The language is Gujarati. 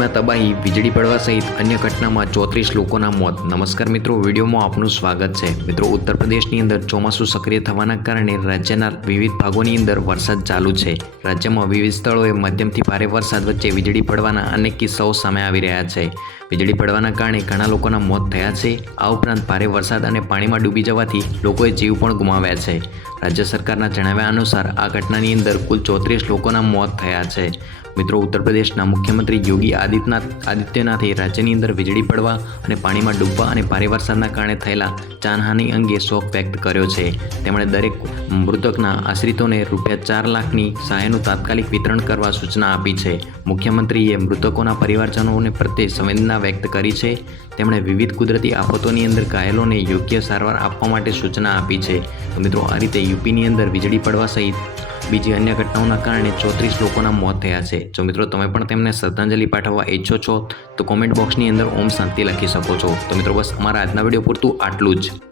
યુપીમાં તબાહી, વીજળી પડવા સહિત અન્ય ઘટનામાં 34 લોકોના મોત। નમસ્કાર મિત્રો, વિડીયોમાં આપનું સ્વાગત છે। મિત્રો, ઉત્તર પ્રદેશની અંદર ચોમાસું સક્રિય થવાના કારણે રાજ્યના વિવિધ ભાગોની અંદર વરસાદ ચાલુ છે। રાજ્યમાં વિવિધ સ્થળોએ મધ્યમથી ભારે વરસાદ વચ્ચે વીજળી પડવાના અનેક કિસ્સાઓ સામે આવી રહ્યા છે। વીજળી પડવાના કારણે ઘણા લોકોના મોત થયા છે। આ ઉપરાંત ભારે વરસાદ અને પાણીમાં ડૂબી જવાથી લોકોએ જીવ પણ ગુમાવ્યા છે। રાજ્ય સરકારના જણાવ્યા અનુસાર આ ઘટનાની અંદર કુલ 34 લોકોના મોત થયા છે। મિત્રો, ઉત્તર પ્રદેશના મુખ્યમંત્રી યોગી આદિત્યનાથે રાજ્યની અંદર વીજળી પડવા અને પાણીમાં ડૂબવા અને ભારે વરસાદના કારણે થયેલા જાનહાનિ અંગે શોક વ્યક્ત કર્યો છે। તેમણે દરેક મૃતકના આશ્રિતોને ₹4 લાખની સહાયનું તાત્કાલિક વિતરણ કરવા સૂચના આપી છે। મુખ્યમંત્રીએ મૃતકોના પરિવારજનોને પ્રત્યે સંવેદના વ્યક્ત કરી છે। તેમણે વિવિધ કુદરતી આફતોની અંદર ઘાયલોને યોગ્ય સારવાર આપવા માટે સૂચના આપી છે। તો મિત્રો, આ રીતે યુપીની અંદર વીજળી પડવા સહિત બીજી અન્ય ઘટનાઓના કારણે 34 લોકોના મોત થયા છે। જો મિત્રો, તમે પણ તેમને શ્રદ્ધાંજલિ પાઠવવા ઈચ્છો છો તો કોમેન્ટ બોક્સની અંદર ઓમ શાંતિ લખી શકો છો। તો મિત્રો, બસ અમારા આજના વિડીયો પૂરતું આટલું જ।